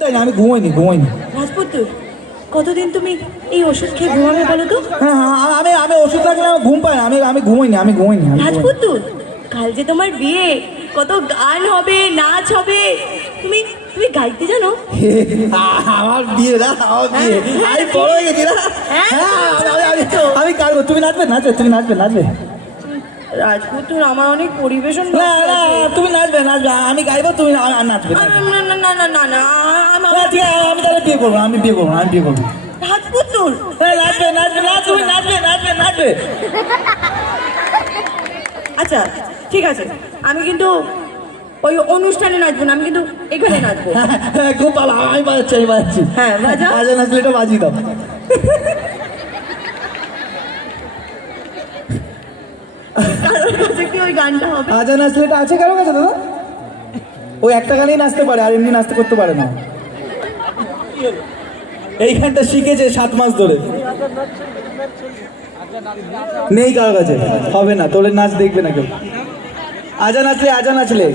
তাই না, আমি ঘুমোইনি। রাজপুত্র, কতদিন তুমি এই ওষুধ খেয়ে ঘুমাবে বলো তো? হ্যাঁ, আমি ওষুধ থাকলে আমার ঘুম পায় না। আমি ঘুমোইনি। রাজপুত্র, কাল যে তোমার বিয়ে, কত গান হবে, নাচ হবে, তুমি তুমি গাইতে জানো? আমার বিয়ে না, আমার বিয়ে আমি বড় হয়ে গেছি না। হ্যাঁ, আমি কারবো। তুমি নাচবে। রাজপুত্র, আমার অনেক পরিবেশন না, তুমি নাচবে। আমি গাইবো, তুমি নাচবে। না না না না না না না, ঠিক আছে, আমি তাহলে বিয়ে করবো। আমি বিয়ে করবো। রাজপুত্র, নাচবে না, তুমি নাচবে। আচ্ছা ঠিক আছে, আমি কিন্তু ওই অনুষ্ঠানে নাচবো না, আমি কিন্তু এখানে নাচবো। হ্যাঁ, খুব ভালো। আমি বাজাচ্ছি। হ্যাঁ, বাজাও। বাজা নাচলে এটা বাজিয়ে দাও। কারোর কাছে কি ওই গানটা হবে? আজা নাচলে এটা আছে কারো কাছে দাদা? ওই একটা গানেই নাচতে পারে, আর এমনি নাচতে করতে পারে না। এই গানটা শিখেছে 7 মাস ধরে। নেই কারো কাছে, হবে না। তোর নাচ দেখবে না কেউ। আজা নাচলে